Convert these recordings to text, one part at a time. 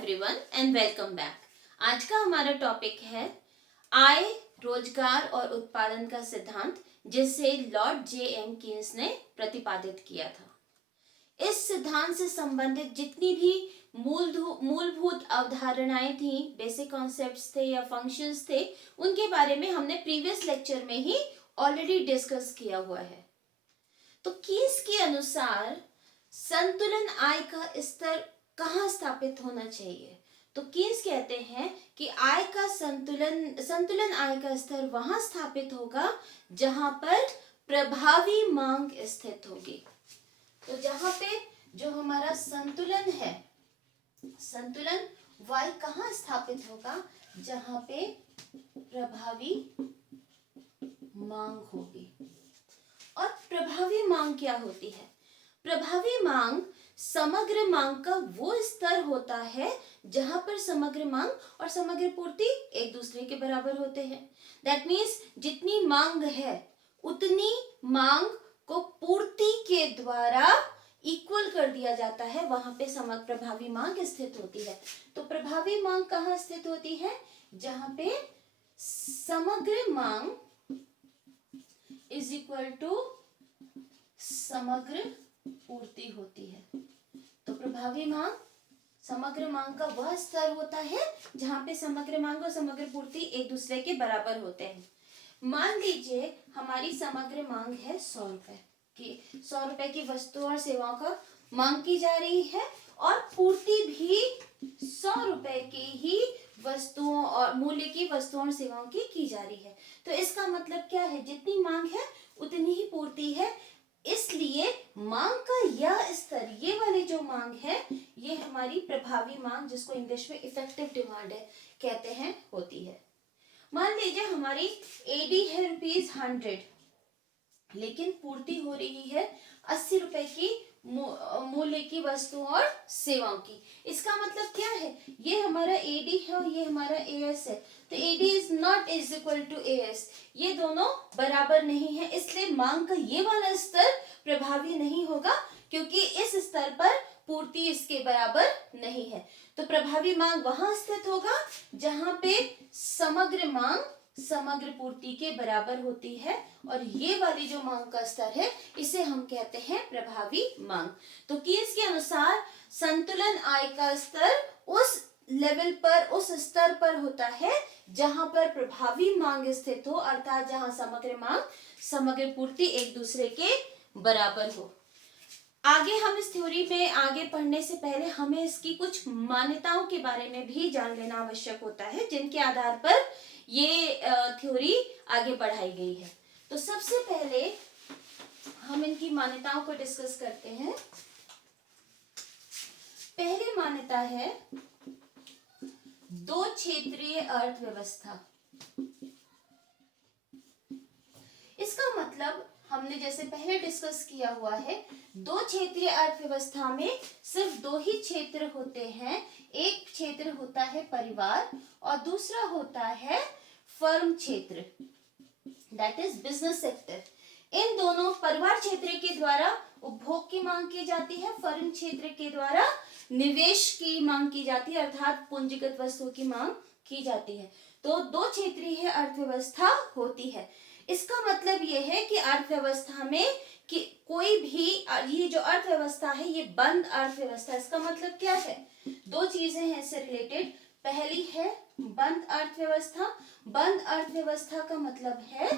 Everyone and welcome back. आज का हमारा टॉपिक है आय, रोजगार और उत्पादन का सिद्धांत, जिसे लॉर्ड जे.एम. कीन्स ने प्रतिपादित किया था। इस सिद्धांत से संबंधित जितनी भी मूलभूत अवधारणाएं थी, बेसिक कॉन्सेप्ट्स थे या फंक्शंस थे, उनके बारे में हमने प्रीवियस लेक्चर में ही ऑलरेडी डिस्कस किया हुआ है। तो कीन्स के अनुसार संतुलन आय का स्तर कहाँ स्थापित होना चाहिए? तो कीन्स कहते हैं कि आय का संतुलन आय का स्तर वहां स्थापित होगा जहां पर प्रभावी मांग स्थित होगी। तो जहां पे जो हमारा संतुलन है, संतुलन y कहाँ स्थापित होगा? जहां पे प्रभावी मांग होगी। और प्रभावी मांग क्या होती है? प्रभावी मांग समग्र मांग का वो स्तर होता है जहां पर समग्र मांग और समग्र पूर्ति एक दूसरे के बराबर होते हैं। दैट मीन्स जितनी मांग है उतनी मांग को पूर्ति के द्वारा इक्वल कर दिया जाता है, वहां पे समग्र प्रभावी मांग स्थित होती है। तो प्रभावी मांग कहाँ स्थित होती है? जहां पे समग्र मांग इज इक्वल टू समग्र पूर्ति होती है। तो प्रभावी मांग समग्र मांग का वह स्तर होता है जहां पे समग्र मांग और समग्र पूर्ति एक दूसरे के बराबर होते हैं। मान लीजिए हमारी समग्र मांग है 100 रुपए की, 100 रुपए की वस्तुओं और सेवाओं का मांग की जा रही है और पूर्ति भी 100 रुपए की ही वस्तुओं और मूल्य की वस्तुओं और सेवाओं की जा रही है। तो इसका मतलब क्या है? जितनी मांग है उतनी ही पूर्ति है, इसलिए मांग का यह स्तर, ये वाली जो मांग है, ये हमारी प्रभावी मांग, जिसको इंग्लिश में इफेक्टिव डिमांड है कहते हैं, होती है। मान लीजिए हमारी एडी है ₹100, लेकिन पूर्ति हो रही है 80 रुपए की मूल्य की वस्तुओं और सेवाओं की। इसका मतलब क्या है? ये हमारा एडी है और ये हमारा एएस है। तो AD is not is equal to AS, ये दोनों बराबर नहीं है, इसलिए मांग का ये वाला स्तर प्रभावी नहीं होगा, क्योंकि इस स्तर पर पूर्ति इसके बराबर नहीं है। तो प्रभावी मांग वहां स्थित होगा जहां पे समग्र मांग समग्र पूर्ति के बराबर होती है, और ये वाली जो मांग का स्तर है इसे हम कहते हैं प्रभावी मांग। तो कीन्स के अनुसार संतुलन आय का स्तर उस लेवल पर, उस स्तर पर होता है जहां पर प्रभावी मांग स्थित हो, अर्थात जहां समग्र मांग समग्र पूर्ति एक दूसरे के बराबर हो। आगे हम इस थ्योरी में आगे पढ़ने से पहले हमें इसकी कुछ मान्यताओं के बारे में भी जान लेना आवश्यक होता है, जिनके आधार पर ये थ्योरी आगे बढ़ाई गई है। तो सबसे पहले हम इनकी मान्यताओं को डिस्कस करते हैं। पहली मान्यता है दो क्षेत्रीय अर्थव्यवस्था। इसका मतलब हमने जैसे पहले डिस्कस किया हुआ है, दो क्षेत्रीय अर्थव्यवस्था में सिर्फ दो ही क्षेत्र होते हैं। एक क्षेत्र होता है परिवार और दूसरा होता है फर्म क्षेत्र, दैट इज बिजनेस सेक्टर। इन दोनों, परिवार क्षेत्र के द्वारा उपभोग की मांग की जाती है, फर्म क्षेत्र के द्वारा निवेश की मांग की जाती है, अर्थात पूंजीगत वस्तुओं की मांग की जाती है। तो दो क्षेत्रीय अर्थव्यवस्था होती है। इसका मतलब ये है कि अर्थव्यवस्था में कि कोई भी, ये जो अर्थव्यवस्था है ये बंद अर्थव्यवस्था। इसका मतलब क्या है? दो चीजें हैं इससे रिलेटेड। पहली है बंद अर्थव्यवस्था। बंद अर्थव्यवस्था का मतलब है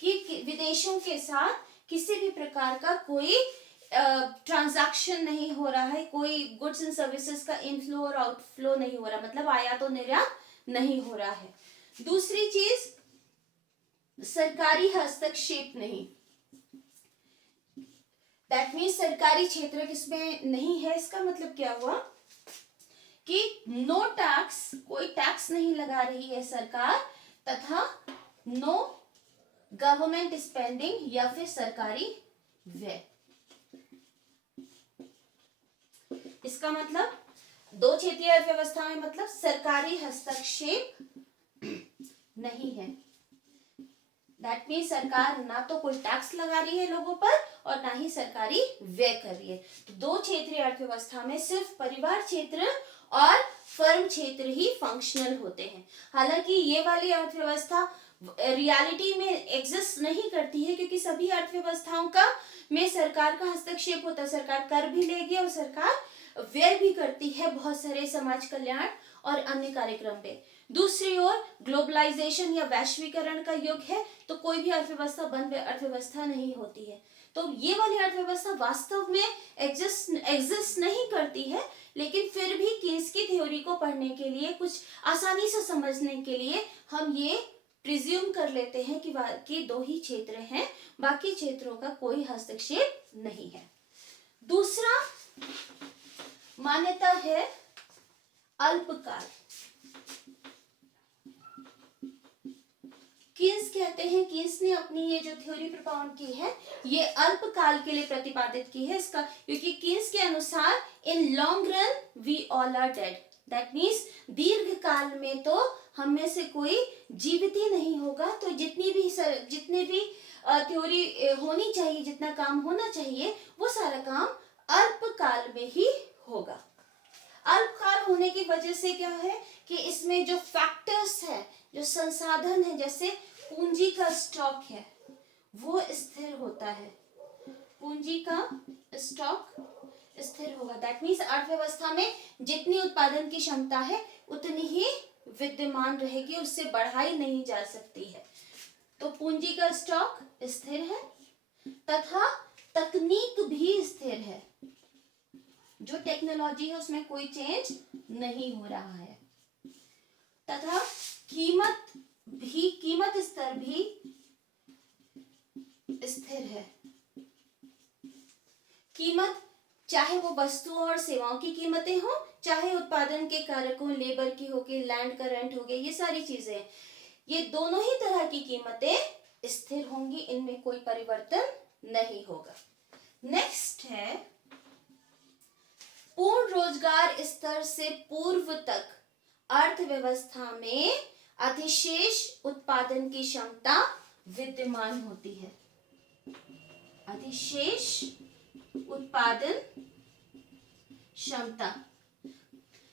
कि विदेशों के साथ किसी भी प्रकार का कोई ट्रांजैक्शन नहीं हो रहा है, कोई गुड्स एंड सर्विसेज का इनफ्लो और आउटफ्लो नहीं हो रहा, मतलब आयात और निर्यात नहीं हो रहा है। दूसरी चीज, सरकारी हस्तक्षेप नहीं। दैट मीन्स सरकारी क्षेत्र किसमें नहीं है। इसका मतलब क्या हुआ कि नो टैक्स, कोई टैक्स नहीं लगा रही है सरकार, तथा नो गवर्नमेंट स्पेंडिंग या फिर सरकारी व्यय। इसका मतलब दो क्षेत्रीय अर्थव्यवस्था में मतलब सरकारी हस्तक्षेप नहीं है। दैट मीन्स सरकार ना तो कोई टैक्स लगा रही है लोगों पर और ना ही सरकारी व्यय कर रही है। तो दो क्षेत्रीय अर्थव्यवस्था में सिर्फ परिवार क्षेत्र और फर्म अर्बन क्षेत्र ही फंक्शनल होते हैं। हालांकि ये वाली अर्थव्यवस्था रियलिटी में एग्जिस्ट नहीं करती है, क्योंकि सभी अर्थव्यवस्थाओं का में सरकार का हस्तक्षेप होता है। सरकार कर भी लेगी और सरकार व्यय भी करती है बहुत सारे समाज कल्याण और अन्य कार्यक्रम पे। दूसरी ओर ग्लोबलाइजेशन या वैश्वीकरण का युग है, तो कोई भी अर्थव्यवस्था बंद अर्थव्यवस्था नहीं होती है। तो ये वाली अर्थव्यवस्था वास्तव में एग्जिस्ट नहीं करती है, लेकिन फिर भी कीन्स की थ्योरी को पढ़ने के लिए, कुछ आसानी से समझने के लिए हम ये प्रिज्यूम कर लेते हैं कि दो ही क्षेत्र हैं, बाकी क्षेत्रों का कोई हस्तक्षेप नहीं है। दूसरा मान्यता है अल्पकाल। कीन्स कहते हैं, कीन्स ने अपनी ये जो थ्योरी प्रपोज की है ये अल्पकाल के लिए प्रतिपादित की है इसका, क्योंकि कीन्स के अनुसार in long run we all are dead. That means दीर्घ काल में तो हम में से कोई जीवित ही नहीं होगा। तो जितनी भी थ्योरी होनी चाहिए, जितना काम होना चाहिए, वो सारा काम अल्पकाल में ही होगा। अल्पकाल होने की वजह से क्या है कि इसमें जो फैक्टर्स है, जो संसाधन है, जैसे पूंजी का स्टॉक है, वो स्थिर होता है। पूंजी का स्टॉक स्थिर होगा। दैट मीन्स अर्थव्यवस्था में जितनी उत्पादन की क्षमता है उतनी ही विद्यमान रहेगी, उससे बढ़ाई नहीं जा सकती है। तो पूंजी का स्टॉक स्थिर है तथा तकनीक भी स्थिर है। जो टेक्नोलॉजी है उसमें कोई चेंज नहीं हो रहा है, तथा कीमत स्तर भी स्थिर है। कीमत, चाहे वो वस्तुओं और सेवाओं की कीमतें हो, चाहे उत्पादन के कारकों, लेबर की हो गई, लैंड का रेंट हो गया, ये सारी चीजें, ये दोनों ही तरह की कीमतें स्थिर होंगी, इनमें कोई परिवर्तन नहीं होगा। नेक्स्ट है पूर्ण रोजगार स्तर से पूर्व तक अर्थव्यवस्था में अधिशेष उत्पादन की क्षमता विद्यमान होती है। अधिशेष उत्पादन क्षमता,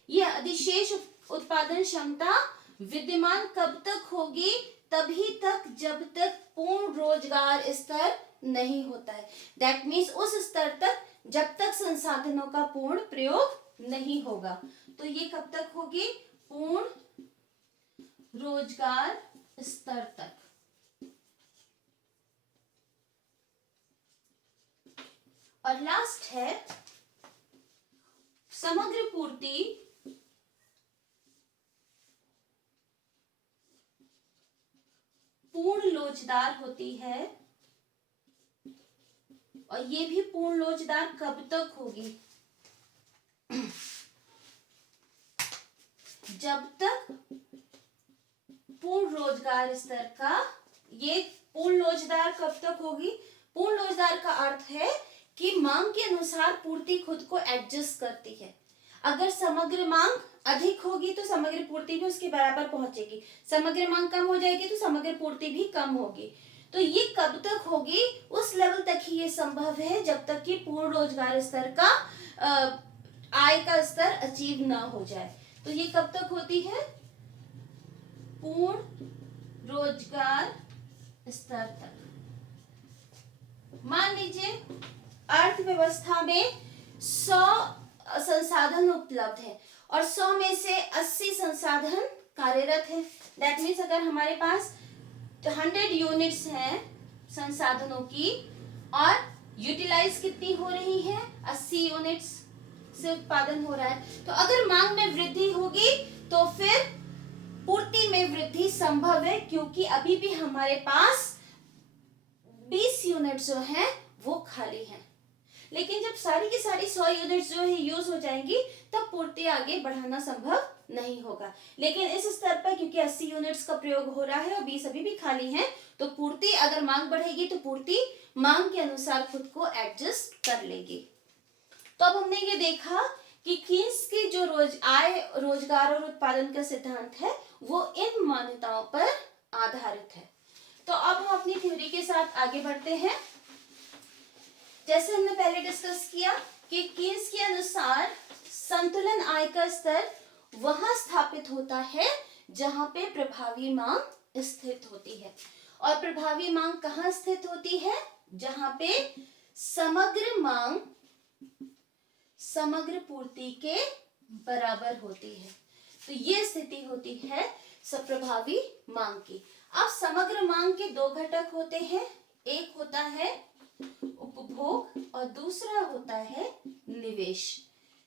यह अधिशेष उत्पादन क्षमता विद्यमान कब तक होगी? तभी तक जब तक पूर्ण रोजगार स्तर नहीं होता है। दैट मीन्स उस स्तर तक जब तक संसाधनों का पूर्ण प्रयोग नहीं होगा। तो ये कब तक होगी? पूर्ण रोजगार स्तर तक। और लास्ट है समग्र पूर्ति पूर्ण लोचदार होती है, और ये भी पूर्ण लोचदार कब तक होगी? जब तक पूर्ण रोजगार स्तर का, ये पूर्ण लोचदार कब तक होगी? पूर्ण लोचदार का अर्थ है कि मांग के अनुसार पूर्ति खुद को एडजस्ट करती है। अगर समग्र मांग अधिक होगी तो समग्र पूर्ति भी उसके बराबर पहुंचेगी, समग्र मांग कम हो जाएगी तो समग्र पूर्ति भी कम होगी। तो ये कब तक होगी? उस लेवल तक ही ये संभव है जब तक कि पूर्ण रोजगार स्तर का आय का स्तर अचीव ना हो जाए। तो ये कब तक होती है? पूर्ण रोजगार स्तर तक। मान लीजिए अर्थव्यवस्था में 100 संसाधन उपलब्ध है और 100 में से 80 संसाधन कार्यरत है। दैट मीन्स अगर हमारे पास 100 यूनिट्स हैं संसाधनों की और यूटिलाइज कितनी हो रही है? 80 यूनिट्स से उत्पादन हो रहा है। तो अगर मांग में वृद्धि होगी तो फिर पूर्ति में वृद्धि संभव है, क्योंकि अभी भी हमारे पास 20 यूनिट जो है वो खाली हैं। लेकिन जब सारी की सारी 100 यूनिट्स जो है यूज हो जाएंगी तब पूर्ति आगे बढ़ाना संभव नहीं होगा। लेकिन इस स्तर पर क्योंकि 80 यूनिट्स का प्रयोग हो रहा है और 20 अभी भी खाली हैं, तो पूर्ति, अगर मांग बढ़ेगी तो पूर्ति मांग के अनुसार खुद को एडजस्ट कर लेगी। तो अब हमने ये देखा कि कीन्स की जो आय, रोजगार और उत्पादन का सिद्धांत है वो इन मान्यताओं पर आधारित है। तो अब हम अपनी थ्योरी के साथ आगे बढ़ते हैं। जैसे हमने पहले डिस्कस किया कि कीन्स के अनुसार संतुलन आय का स्तर वहां स्थापित होता है जहां पे प्रभावी मांग स्थित होती है। और प्रभावी मांग कहाँ स्थित होती है? जहां पे समग्र मांग समग्र पूर्ति के बराबर होती है। तो ये स्थिति होती है प्रभावी मांग की। अब समग्र मांग के दो घटक होते हैं, एक होता है उपभोग और दूसरा होता है निवेश।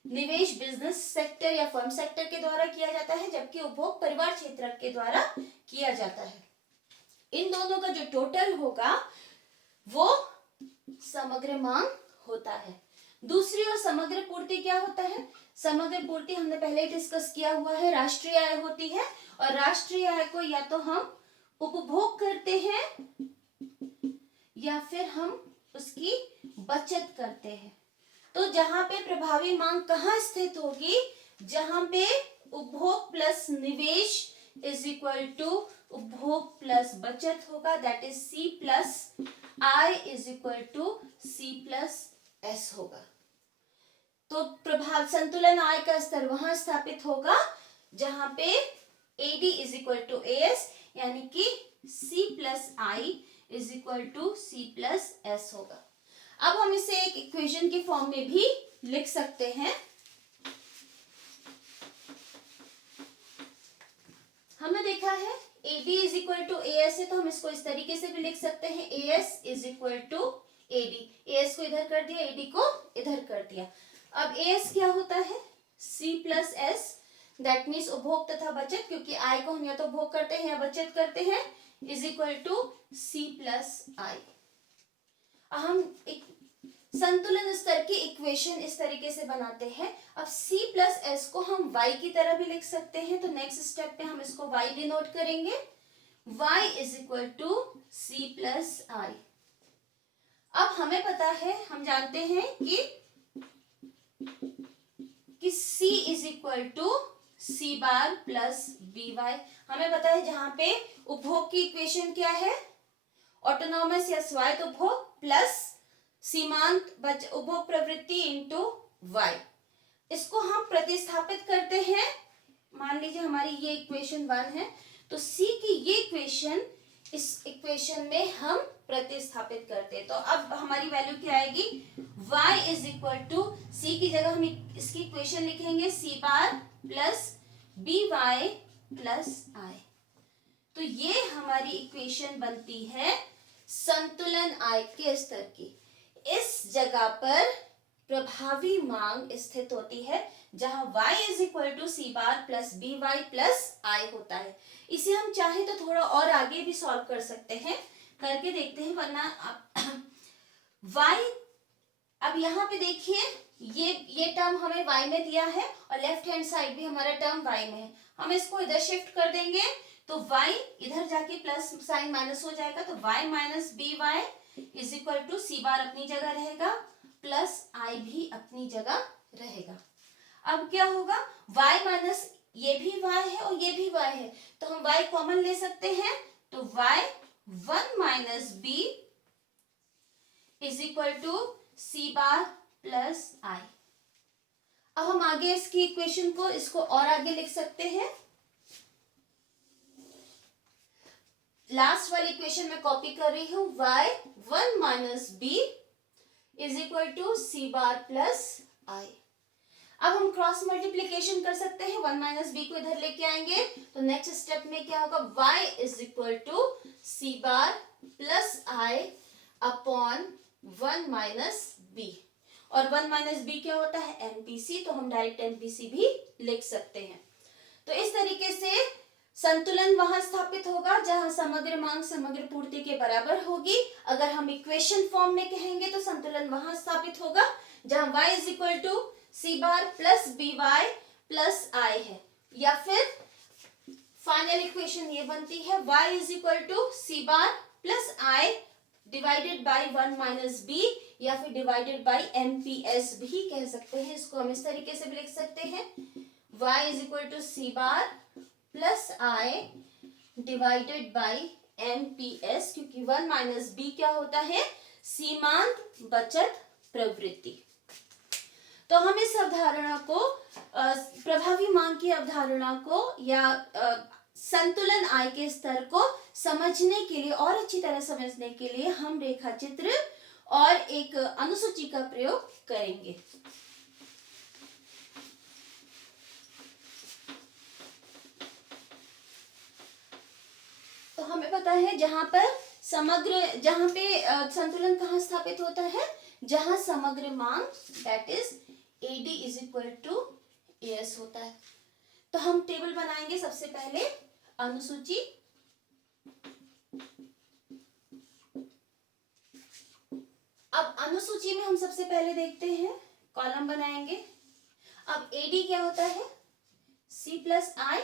निवेश बिजनेस सेक्टर या फर्म सेक्टर के द्वारा किया जाता है, जबकि उपभोग परिवार क्षेत्र के द्वारा किया जाता है। इन दोनों का जो टोटल होगा वो समग्र मांग होता है। दूसरी ओर समग्र पूर्ति क्या होता है? समग्र पूर्ति हमने पहले ही डिस्कस किया हुआ है, राष्ट्रीय आय होती है। और राष्ट्रीय आय को या तो हम उपभोग करते हैं या फिर हम उसकी बचत करते हैं। तो जहां पे प्रभावी मांग कहाँ स्थित होगी? जहां पे उपभोग प्लस निवेश इज इक्वल टू उपभोग प्लस बचत होगा, that is C plus I is equal to C plus S होगा। तो प्रभाव संतुलन आय का स्तर वहां स्थापित होगा जहां पे AD is equal to AS, यानी कि C plus I is equal to C plus S होगा। अब हम इसे एक इक्वेशन की फॉर्म में भी लिख सकते हैं। हमने देखा है AD is equal to AS है, तो हम इसको इस तरीके से भी लिख सकते हैं, AS is equal to AD। AS को इधर कर दिया, AD को इधर कर दिया। अब AS क्या होता है? C plus S, that means उपभोग तथा बचत, क्योंकि आय को हम या तो उपभोग करते हैं या बचत करते हैं, is equal to C plus I। हम एक संतुलन स्तर की इक्वेशन इस तरीके से बनाते हैं। अब C प्लस S को हम Y की तरह भी लिख सकते हैं, तो नेक्स्ट स्टेप पे हम इसको Y डिनोट करेंगे, Y is equal to C plus I। अब हमें पता है, हम जानते हैं कि C is equal to C bar plus BY। हमें पता है जहां पे उपभोग की इक्वेशन क्या है? ऑटोनॉमस या स्वायत्त उपभोग प्लस सीमांत उपभोग प्रवृत्ति इंटू Y। इसको हम प्रतिस्थापित करते हैं। मान लीजिए हमारी ये इक्वेशन 1 है, तो C की ये इक्वेशन इस इक्वेशन में हम प्रतिस्थापित करते हैं। तो अब हमारी वैल्यू क्या आएगी? Y is equal to C की जगह हम इसकी इक्वेशन लिखेंगे C bar plus BY plus I। तो ये हमारी इक्वेशन बनती है संतुलन आय के स्तर की। इस जगह पर प्रभावी मांग स्थित होती है जहां y is equal to C bar plus BY plus I होता है। इसे हम चाहे तो थोड़ा और आगे भी सॉल्व कर सकते हैं, करके देखते हैं, वरना y, अब यहाँ पे देखिए ये टर्म हमें y में दिया है और लेफ्ट हैंड साइड भी हमारा टर्म y में है। हम इसको इधर शिफ्ट कर देंगे तो y इधर जाके प्लस साइन माइनस हो जाएगा, तो y minus BY is equal to C bar अपनी जगह रहेगा प्लस I भी अपनी जगह रहेगा। अब क्या होगा? y माइनस ये भी y है और ये भी y है, तो हम y कॉमन ले सकते हैं, तो y 1 minus B is equal to C bar plus I। अब हम आगे इसकी इक्वेशन को इसको और आगे लिख सकते हैं। लास्ट वाली इक्वेशन में कॉपी कर रही हूं, y 1 minus B is equal to C bar plus I। अब हम क्रॉस मल्टीप्लीकेशन कर सकते हैं, 1 माइनस B को इधर लेके आएंगे, तो नेक्स्ट स्टेप में क्या होगा? y is equal to C bar plus I upon 1 minus B। और 1 माइनस B क्या होता है? MPC, तो हम डायरेक्ट MPC भी लिख सकते हैं। तो इस तरीके से संतुलन वहां स्थापित होगा जहां समग्र मांग समग्र पूर्ति के बराबर होगी। अगर हम इक्वेशन फॉर्म में कहेंगे तो संतुलन वहां स्थापित होगा जहां y is equal to C bar plus BY plus I है, या फिर फाइनल इक्वेशन ये बनती है y is equal to C bar plus I divided by 1 minus B, या फिर डिवाइडेड बाय MPS भी कह सकते हैं। इसको हम इस तरीके से भी लिख सकते हैं, y is equal to C bar plus I divided by MPS, क्योंकि 1 माइनस B क्या होता है? सीमांत बचत प्रवृत्ति। तो हम इस अवधारणा को प्रभावी मांग की अवधारणा को या संतुलन आय के स्तर को समझने के लिए और अच्छी तरह समझने के लिए हम रेखा चित्र और एक अनुसूची का प्रयोग करेंगे। तो हमें पता है जहां पे संतुलन कहाँ स्थापित होता है, जहां समग्र मांग that is AD is equal to AS होता है। तो हम टेबल बनाएंगे सबसे पहले अनुसूची, अब अनुसूची में हम सबसे पहले देखते हैं कॉलम बनाएंगे। अब एडी क्या होता है, सी प्लस आई,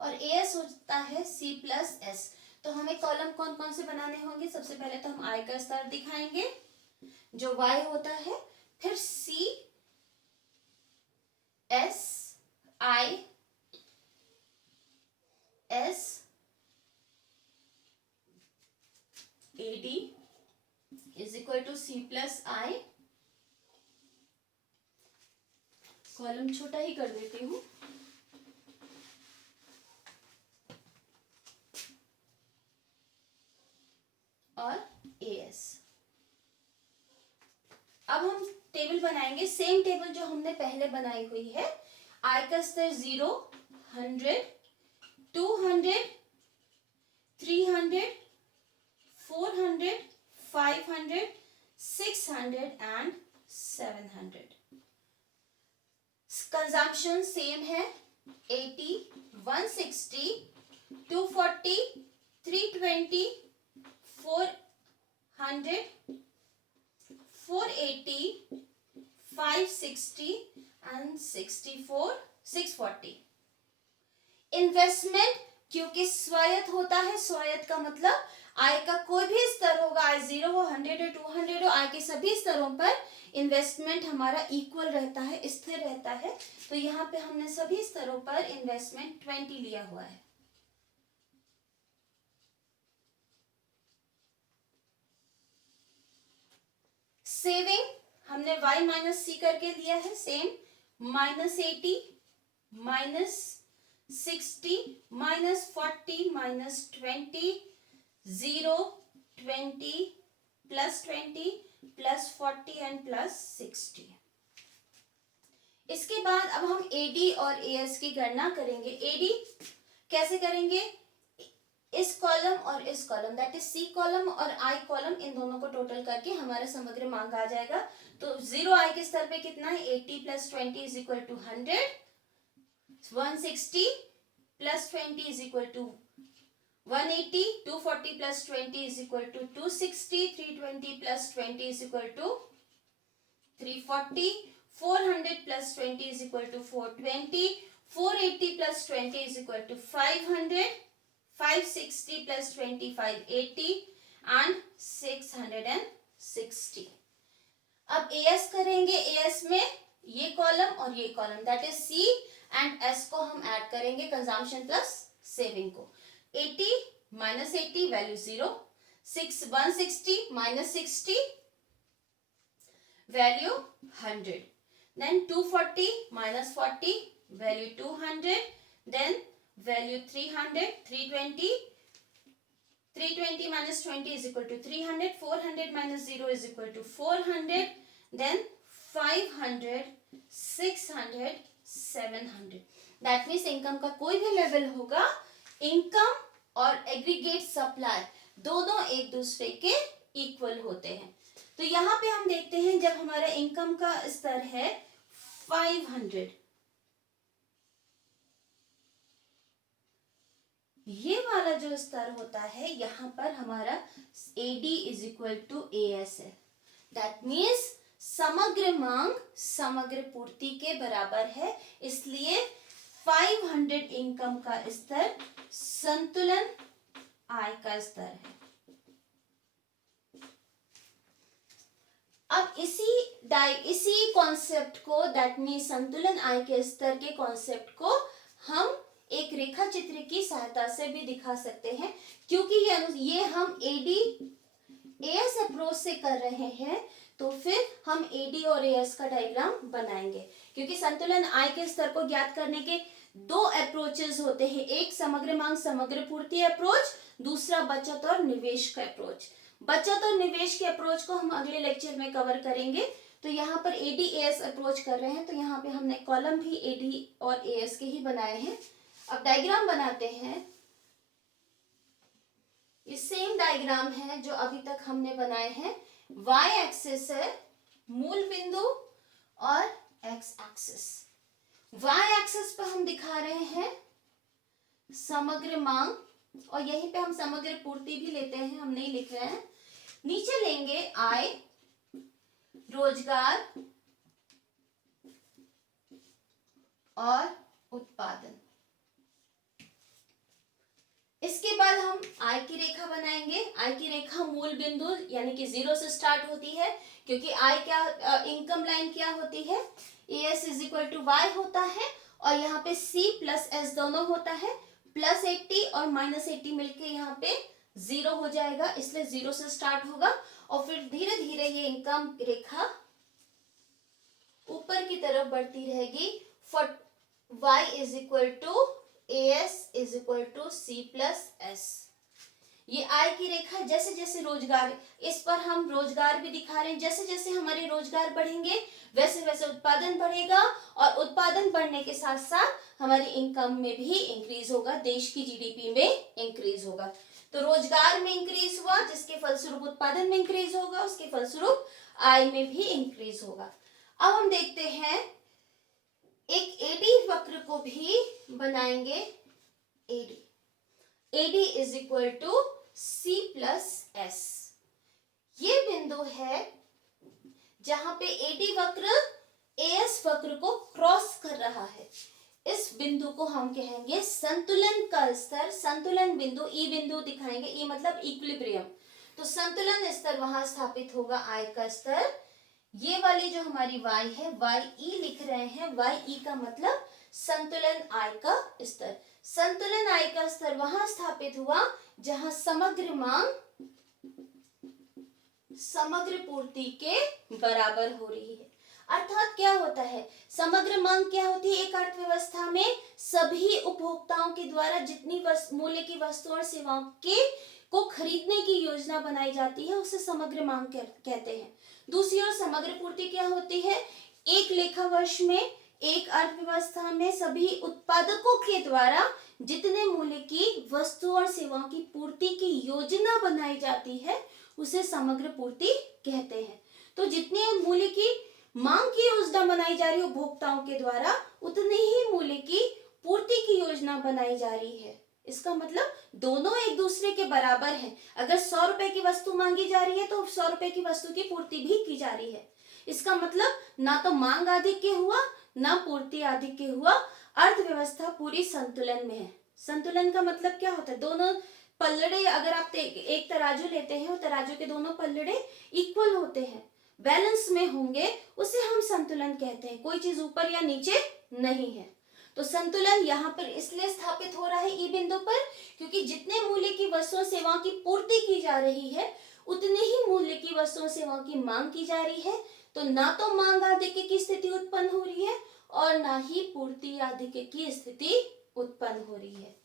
और एएस होता है सी प्लस एस। तो हमें कॉलम कौन कौन से बनाने होंगे, सबसे पहले तो हम आई का स्तर दिखाएंगे जो वाई होता है, फिर C S I S AD is equal to C plus I. Column छोटा ही कर देती हूं, और एएस। अब हम टेबल बनाएंगे, सेम टेबल जो हमने पहले बनाई हुई है। आई का स्तर 0, 100, 200, 300, 400, 500, 600 and 700। कंजम्पशन सेम है, 80, 160, 240, 320, 400, 480, 560 and 640। इन्वेस्टमेंट क्योंकि स्वायत्त होता है, स्वायत्त का मतलब आय का कोई भी स्तर होगा, आय 0 हो, 100 हो, 200 हो, आय के सभी स्तरों पर इन्वेस्टमेंट हमारा इक्वल रहता है, स्थिर रहता है। तो यहाँ पे हमने सभी स्तरों पर इन्वेस्टमेंट 20 लिया हुआ है। सेविंग हमने y माइनस सी करके लिया है, सेम -80, -60, -40, -20, 0, 20, +20, +40 एंड +60। इसके बाद अब हम एडी और एएस की गणना करेंगे। एडी कैसे करेंगे, इस कॉलम और इस column that is C column और आई कॉलम, इन दोनों को टोटल करके हमारा समग्र मांग आ जाएगा। तो 0 आई के स्तर पे कितना है, 80 + 20 is equal to 100, 160 + 20 is equal to 180, 240 + 20 is equal to 260, 320 + 20 is equal to 340, 400 + 20 is equal to 420, 480 + 20 is equal to 500, 560 + 20 580 and 660। अब एएस करेंगे, एएस में ये कॉलम और ये column that is C and S को हम ऐड करेंगे, कंजम्पशन प्लस सेविंग को। 80 -80 value 0, 160 -60 value 100, then 240 -40 value 200, then value 300, 320, 320 - 20 is equal to 300, 400 - 0 is equal to 400, then 500, 600, 700। That means income का कोई भी लेवल होगा, इनकम और एग्रीगेट सप्लाई दोनों एक दूसरे के इक्वल होते हैं। तो यहाँ पे हम देखते हैं जब हमारा इनकम का स्तर है 500, ये वाला जो स्तर होता है यहाँ पर हमारा AD is equal to AS है। दैट मीन्स समग्र मांग समग्र पूर्ति के बराबर है, इसलिए 500 इनकम का स्तर संतुलन आय का स्तर है। अब इसी कॉन्सेप्ट को दैट मीन्स संतुलन आय के स्तर के कॉन्सेप्ट को हम एक रेखा चित्र की सहायता से भी दिखा सकते हैं, क्योंकि ये हम AD AS अप्रोच से कर रहे हैं तो फिर हम AD और AS का डायग्राम बनाएंगे, क्योंकि संतुलन आय के स्तर को ज्ञात करने के दो अप्रोचेस होते हैं, एक समग्र मांग समग्र पूर्ति अप्रोच, दूसरा बचत और निवेश का अप्रोच। बचत और निवेश के अप्रोच को हम अगले लेक्चर में कवर करेंगे। तो यहाँ पर AD-AS अप्रोच कर रहे हैं, तो यहाँ पे हमने कॉलम भी AD और AS के ही बनाए हैं। अब डायग्राम बनाते हैं। ये सेम डायग्राम है जो अभी तक हमने बनाए हैं। Y एक्सिस है मूल बिंदु और X एक्सिस। Y एक्सिस पर हम दिखा रहे हैं समग्र मांग, और यहीं पे हम समग्र पूर्ति भी लेते हैं, हम नहीं लिख रहे हैं। नीचे लेंगे आय, रोजगार और उत्पादन। इसके बाद हम आय की रेखा बनाएंगे। आय की रेखा मूल बिंदु यानी कि 0 से स्टार्ट होती है, क्योंकि आय क्या इनकम लाइन क्या होती है, AS is equal to Y होता है, और यहाँ पे C प्लस S दोनों होता है, प्लस 80 और माइनस 80 मिलके यहाँ पे 0 हो जाएगा, इसलिए 0 से स्टार्ट होगा, और फिर धीरे धीरे ये इनकम रेखा ऊपर की तरफ बढ़ती रहेगी। Y is equal to AS is equal to C plus S। ये आय की रेखा जैसे जैसे रोजगार, इस पर हम रोजगार भी दिखा रहे हैं, जैसे जैसे हमारे रोजगार बढ़ेंगे वैसे वैसे उत्पादन बढ़ेगा, और उत्पादन बढ़ने के साथ साथ हमारी इनकम में भी इंक्रीज होगा, देश की GDP में इंक्रीज होगा। तो रोजगार में इंक्रीज हुआ, जिसके फलस्वरूप उत्पादन में इंक्रीज होगा, उसके फलस्वरूप आय में भी इंक्रीज होगा। अब हम देखते हैं एक AD वक्र को भी बनाएंगे। AD is equal to C plus S। ये बिंदु है जहां पे AD वक्र AS वक्र को क्रॉस कर रहा है। इस बिंदु को हम कहेंगे संतुलन का स्तर, संतुलन बिंदु, E बिंदु दिखाएंगे, E मतलब इक्विलिब्रियम। तो संतुलन स्तर वहां स्थापित होगा, आय का स्तर। ये वाली जो हमारी y है, YE लिख रहे हैं, YE का मतलब संतुलन आय का स्तर। संतुलन आय का स्तर वहां स्थापित हुआ जहां समग्र मांग समग्र पूर्ति के बराबर हो रही है। अर्थात क्या होता है, समग्र मांग क्या होती है, एक अर्थव्यवस्था में सभी उपभोक्ताओं के द्वारा जितनी मूल्य की वस्तु और सेवाओं के को खरीदने की योजना बनाई जाती है, उसे समग्र मांग कहते हैं। दूसरी ओर समग्र पूर्ति क्या होती है, एक लेखा वर्ष में एक अर्थव्यवस्था में सभी उत्पादकों के द्वारा जितने मूल्य की वस्तु और सेवाओं की पूर्ति की योजना बनाई जाती है, उसे समग्र पूर्ति कहते हैं। तो जितने मूल्य की मांग की योजना बनाई जा रही है उपभोक्ताओं के द्वारा, उतने ही मूल्य की पूर्ति की योजना बनाई जा रही है। इसका मतलब दोनों एक दूसरे के बराबर हैं। अगर 100 रुपए की वस्तु मांगी जा रही है तो 100 रुपए की वस्तु की पूर्ति भी की जा रही है। इसका मतलब ना तो मांग आधिक्य हुआ ना पूर्ति आधिक्य हुआ, अर्थव्यवस्था पूरी संतुलन में है। संतुलन का मतलब क्या होता है, दोनों पल्लड़े, अगर आप एक तराजू लेते हैं और तराजू के दोनों पल्लड़े इक्वल होते हैं, बैलेंस में होंगे, उसे हम संतुलन कहते हैं। कोई चीज ऊपर या नीचे नहीं है। तो संतुलन यहाँ पर इसलिए स्थापित हो रहा है ई बिंदु पर, क्योंकि जितने मूल्य की वस्तुओं सेवाओं की पूर्ति की जा रही है, उतने ही मूल्य की वस्तुओं सेवाओं की मांग की जा रही है। तो ना तो मांग आधिक्य की स्थिति उत्पन्न हो रही है और ना ही पूर्ति आधिक्य की स्थिति उत्पन्न हो रही है।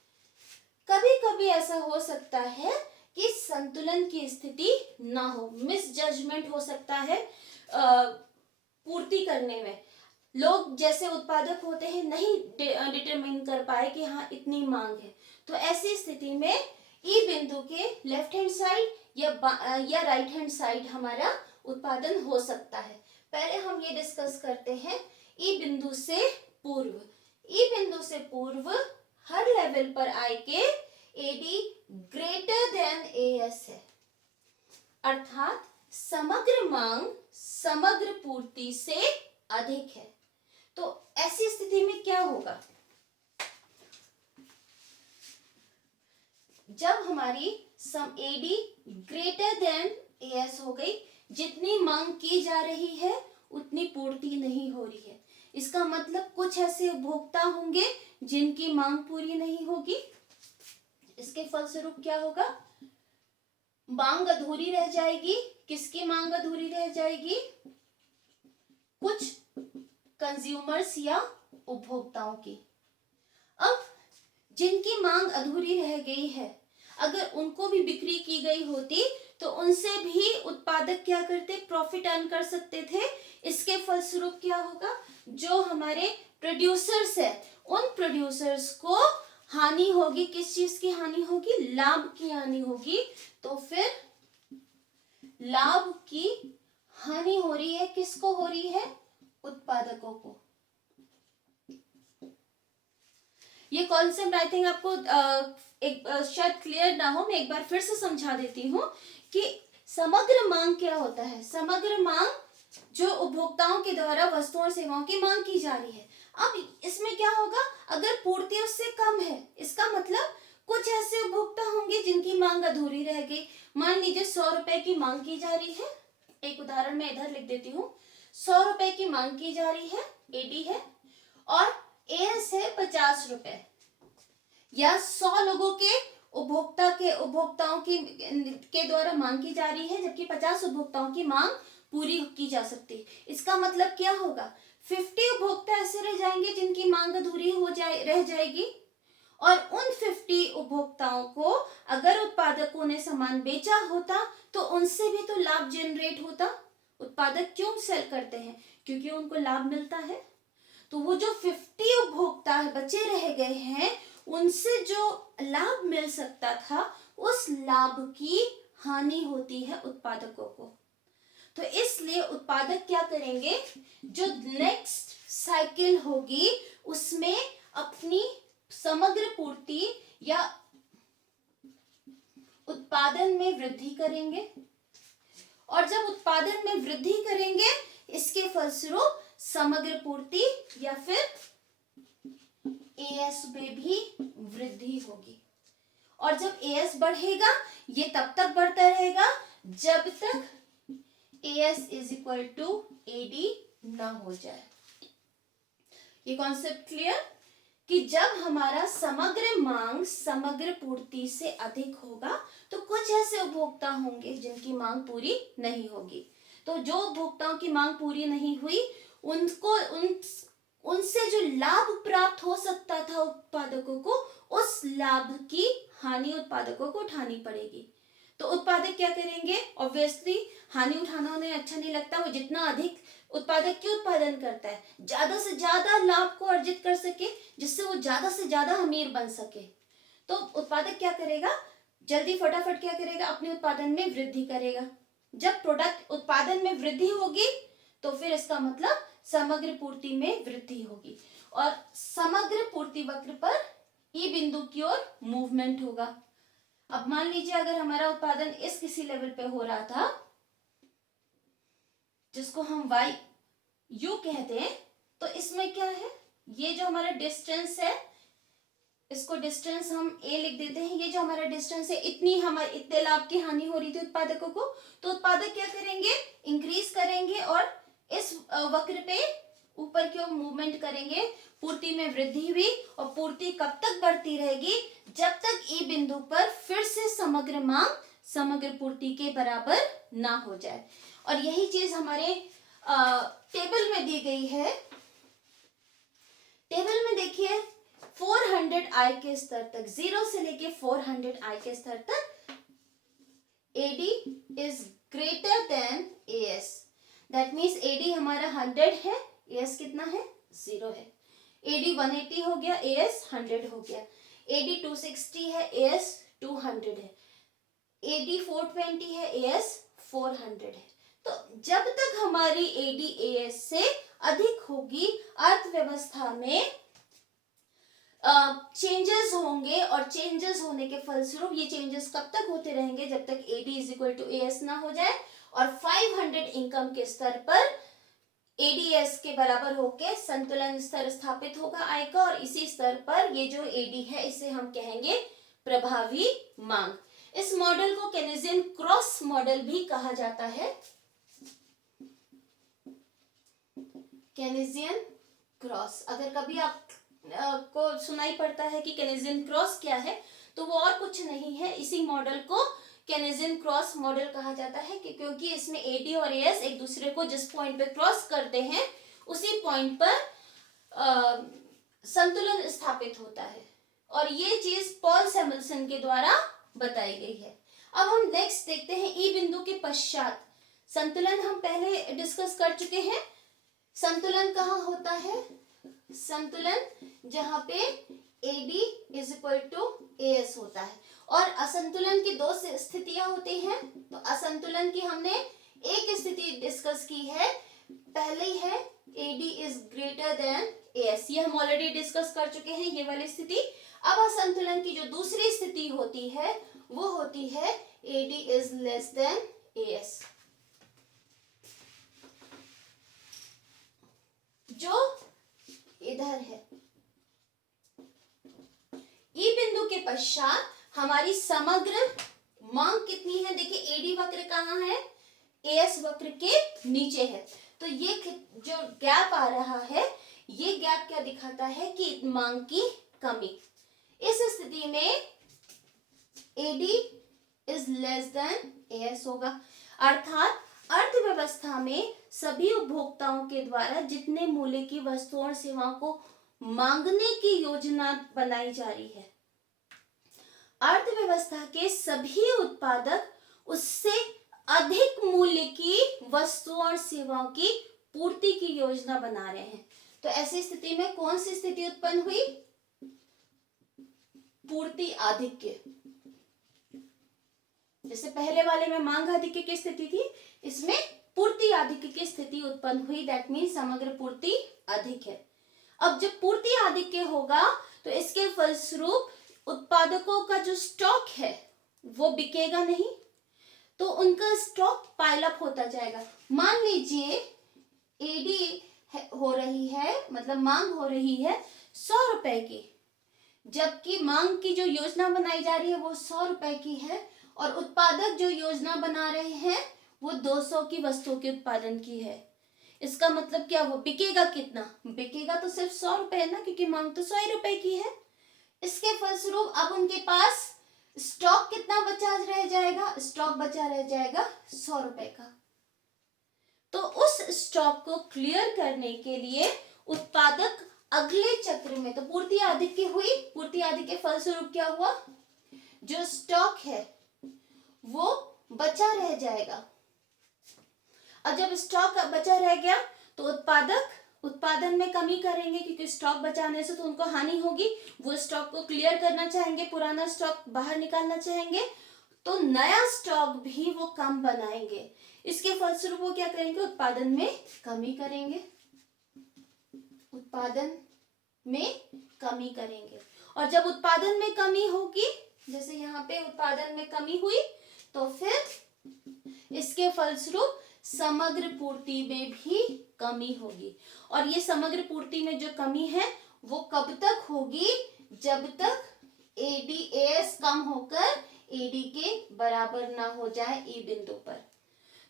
कभी कभी ऐसा हो सकता है कि संतुलन की स्थिति ना हो, मिसजजमेंट हो सकता है पूर्ति करने में। लोग जैसे उत्पादक होते हैं नहीं डिटरमाइन कर पाए कि हाँ इतनी मांग है, तो ऐसी स्थिति में ई बिंदु के लेफ्ट हैंड साइड या राइट हैंड साइड हमारा उत्पादन हो सकता है। पहले हम ये डिस्कस करते हैं ई बिंदु से पूर्व। ई बिंदु से पूर्व हर लेवल पर आय के एडी ग्रेटर देन एएस है, अर्थात समग्र मांग समग्र पूर्ति से अधिक है। तो ऐसी स्थिति में क्या होगा, जब हमारी सम एडी ग्रेटर देन एएस हो गई, जितनी मांग की जा रही है उतनी पूर्ति नहीं हो रही है। इसका मतलब कुछ ऐसे उपभोक्ता होंगे जिनकी मांग पूरी नहीं होगी। इसके फलस्वरूप क्या होगा, मांग अधूरी रह जाएगी। किसकी मांग अधूरी रह जाएगी? कुछ कंज्यूमर्स या उपभोक्ताओं की। अब जिनकी मांग अधूरी रह गई है, अगर उनको भी बिक्री की गई होती तो उनसे भी उत्पादक क्या करते? प्रॉफिट अर्न कर सकते थे। इसके फलस्वरूप क्या होगा? जो हमारे प्रोड्यूसर्स है, उन प्रोड्यूसर्स को हानि होगी। किस चीज की हानि होगी? लाभ की हानि होगी। तो फिर लाभ की हानि हो रही है, किसको हो रही है? उत्पादकों को। ये कॉन्सेप्ट आई थिंक आपको शायद क्लियर ना हो, मैं एक बार फिर से समझा देती हूँ कि समग्र मांग क्या होता है। समग्र मांग जो उपभोक्ताओं के द्वारा वस्तुओं और सेवाओं की मांग की जा रही है। अब इसमें क्या होगा? अगर पूर्ति उससे कम है, इसका मतलब कुछ ऐसे उपभोक्ता होंगे जिनकी मांग अधूरी रह गई। मान लीजिए 100 रुपए की मांग की जा रही है। एक उदाहरण मैं इधर लिख देती हूँ। 100 रुपए की मांग की जा रही है, एडी है, और एएस है 50 रुपए, या 100 लोगों के उपभोक्ताओं के द्वारा मांग की जा रही है, जबकि 50 उपभोक्ताओं की मांग पूरी की जा सकती है। इसका मतलब क्या होगा? 50 उपभोक्ता ऐसे रह जाएंगे जिनकी मांग अधूरी रह जाएगी, और उन 50 उपभोक्ताओं को अगर उत्पादकों ने सामान बेचा होता तो उनसे भी तो लाभ जनरेट होता। उत्पादक क्यों सेल करते हैं? क्योंकि उनको लाभ मिलता है। तो वो जो 50 उपभोक्ता बचे रह गए हैं, उनसे जो लाभ मिल सकता था, उस लाभ की हानि होती है उत्पादकों को। तो इसलिए उत्पादक क्या करेंगे? जो नेक्स्ट साइकिल होगी उसमें अपनी समग्र पूर्ति या उत्पादन में वृद्धि करेंगे, और जब उत्पादन में वृद्धि करेंगे, इसके फलस्वरूप समग्र पूर्ति या फिर एएस में भी वृद्धि होगी। और जब एएस बढ़ेगा, ये तब तक बढ़ता रहेगा जब तक AS is equal to AD ना हो जाए। ये कॉन्सेप्ट क्लियर? कि जब हमारा समग्र मांग समग्र पूर्ति से अधिक होगा तो कुछ ऐसे उपभोक्ता होंगे जिनकी मांग पूरी नहीं होगी। तो जो उपभोक्ताओं की मांग पूरी नहीं हुई, उनको उनसे जो लाभ प्राप्त हो सकता था उत्पादकों को, उस लाभ की हानि उत्पादकों को उठानी पड़ेगी। तो उत्पादक क्या करेंगे? ऑब्वियसली हानि उठाना उन्हें अच्छा नहीं लगता। वो जितना अधिक उत्पादक क्यों उत्पादन करता है? ज्यादा से ज्यादा लाभ को अर्जित कर सके, जिससे वो ज्यादा से ज्यादा अमीर बन सके। तो उत्पादक क्या करेगा? जल्दी फटाफट क्या करेगा? अपने उत्पादन में वृद्धि करेगा। जब प्रोडक्ट उत्पादन में वृद्धि होगी तो फिर इसका मतलब समग्र पूर्ति में वृद्धि होगी, और समग्र पूर्ति वक्र पर ई बिंदु की ओर मूवमेंट होगा। अब मान लीजिए अगर हमारा उत्पादन इस किसी लेवल पे हो रहा था, जिसको हम वाई यू कहते हैं, तो इसमें क्या है? ये जो हमारा डिस्टेंस है, इसको डिस्टेंस हम ए लिख देते हैं। ये जो हमारा डिस्टेंस है, इतने लाभ की हानि हो रही थी उत्पादकों को, तो उत्पादक क्या करेंगे? इंक्रीज करेंगे और इस वक्र पे ऊपर की ओर मूवमेंट करेंगे। पूर्ति में वृद्धि हुई, और पूर्ति कब तक बढ़ती रहेगी? जब तक ई बिंदु पर फिर से समग्र मांग समग्र पूर्ति के बराबर ना हो जाए। और यही चीज हमारे टेबल में दी गई है। टेबल में देखिए 400 आई के स्तर तक, 0 से लेके 400 आई के स्तर तक AD is greater than AS. That means AD हमारा 100 है, एएस कितना है? 0 है। एडी 180 हो गया, एएस 100 हो गया। एडी 260 है, एएस 200 है। एडी 420 है, एएस 400 है। तो जब तक हमारी एडी एएस से अधिक होगी, अर्थव्यवस्था में चेंजेस होंगे, और चेंजेस होने के फलस्वरूप ये चेंजेस कब तक होते रहेंगे? जब तक AD is equal to AS ना हो जाए, और 500 इनकम के स्तर पर एडीएस के बराबर होके संतुलन स्तर स्थापित होगा आय का, और इसी स्तर पर ये जो एडी है इसे हम कहेंगे प्रभावी मांग। इस मॉडल को केनेजियन क्रॉस मॉडल भी कहा जाता है। केनेजियन क्रॉस, अगर कभी आप को सुनाई पड़ता है कि केनेजियन क्रॉस क्या है, तो वो और कुछ नहीं है, इसी मॉडल को केनेजियन क्रॉस मॉडल कहा जाता है कि क्योंकि इसमें एडी और एएस एक दूसरे को जिस पॉइंट पे क्रॉस करते हैं उसी पॉइंट पर संतुलन स्थापित होता है, और ये चीज पॉल सैमुअल्सन के द्वारा बताई गई है। अब हम नेक्स्ट देखते हैं ई बिंदु के पश्चात संतुलन। हम पहले डिस्कस कर चुके हैं। संतुलन कहाँ होता है? संतुलन जहां पे AD is equal to AS होता है। और असंतुलन की दो स्थितियां होती हैं। तो असंतुलन की हमने एक स्थिति डिस्कस की है, पहली है AD is greater then AS, ये हम ऑलरेडी डिस्कस कर चुके हैं ये वाली स्थिति। अब असंतुलन की जो दूसरी स्थिति होती है वो होती है AD is less then AS, जो इधर है। ई बिंदु के पश्चात हमारी समग्र मांग कितनी है? देखिए एडी वक्र कहाँ है? एएस वक्र के नीचे है। तो ये जो गैप आ रहा है, ये गैप क्या दिखाता है कि मांग की कमी। इस स्थिति में AD is less than AS होगा, अर्थात अर्थव्यवस्था में सभी उपभोक्ताओं के द्वारा जितने मूल्य की वस्तुओं और सेवाओं को मांगने की योजना बनाई जा रही है, अर्थव्यवस्था के सभी उत्पादक उससे अधिक मूल्य की वस्तुओं और सेवाओं की पूर्ति की योजना बना रहे हैं। तो ऐसी स्थिति में कौन सी स्थिति उत्पन्न हुई? पूर्ति आधिक्य। जैसे पहले वाले में मांग आधिक्य की स्थिति थी, इसमें पूर्ति आधिक्य की स्थिति उत्पन्न हुई। दैट मीन्स समग्र पूर्ति अधिक है। अब जब पूर्ति आधिक्य होगा तो इसके फलस्वरूप उत्पादकों का जो स्टॉक है वो बिकेगा नहीं, तो उनका स्टॉक पाइल अप होता जाएगा। मान लीजिए एडी हो रही है, मतलब मांग हो रही है 100 रुपए की, जबकि मांग की जो योजना बनाई जा रही है वो 100 रुपए की है, और उत्पादक जो योजना बना रहे हैं वो 200 की वस्तुओं के उत्पादन की है। इसका मतलब क्या? वो बिकेगा कितना? बिकेगा तो सिर्फ 100 रुपए ना, क्योंकि मांग तो 100 रुपए की है। इसके फलस्वरूप अब उनके पास स्टॉक कितना बचा रह जाएगा? स्टॉक बचा रह जाएगा 100 रुपए का। तो उस स्टॉक को क्लियर करने के लिए उत्पादक अगले चक्र में, तो पूर्ति आधिक्य हुई, पूर्ति आधिक्य के फलस्वरूप क्या हुआ? जो स्टॉक है वो बचा रह जाएगा। और जब स्टॉक बचा रह गया तो उत्पादक उत्पादन में कमी करेंगे, क्योंकि स्टॉक बचाने से तो उनको हानि होगी। वो स्टॉक को क्लियर करना चाहेंगे, पुराना स्टॉक बाहर निकालना चाहेंगे, तो नया स्टॉक भी वो कम बनाएंगे। इसके फलस्वरूप वो क्या करेंगे? उत्पादन में कमी करेंगे, उत्पादन में कमी करेंगे। और जब उत्पादन में कमी होगी, जैसे यहाँ पे उत्पादन में कमी हुई, तो फिर इसके फलस्वरूप समग्र पूर्ति में भी कमी होगी। और ये समग्र पूर्ति में जो कमी है वो कब तक होगी? जब तक एडीएस कम होकर एडी के बराबर ना हो जाए ई बिंदु पर।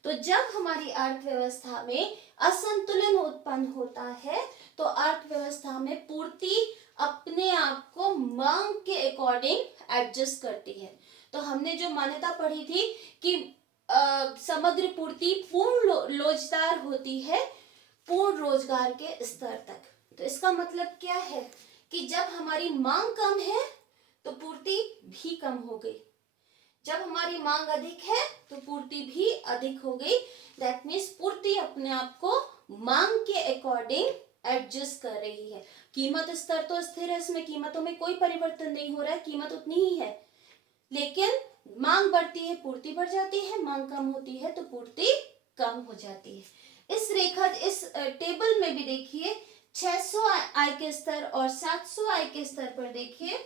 तो जब हमारी अर्थव्यवस्था में असंतुलन उत्पन्न होता है तो अर्थव्यवस्था में पूर्ति अपने आप को मांग के अकॉर्डिंग एडजस्ट करती है। तो हमने जो मान्यता पढ़ी थी कि समग्र पूर्ति पूर्ण लोचदार होती है पूर्ण रोजगार के स्तर तक। तो इसका मतलब क्या है कि जब हमारी मांग कम है तो पूर्ति भी कम हो गई, जब हमारी मांग अधिक है तो पूर्ति भी अधिक हो गई। दैट मीन्स पूर्ति अपने आप को मांग के अकॉर्डिंग एडजस्ट कर रही है। कीमत स्तर तो स्थिर है, इसमें कीमतों में कोई परिवर्तन नहीं हो रहा है, कीमत उतनी ही है, लेकिन मांग बढ़ती है पूर्ति बढ़ जाती है, मांग कम होती है तो पूर्ति कम हो जाती है। इस टेबल में भी देखिए 600 आय के स्तर और 700 आय के स्तर पर देखिए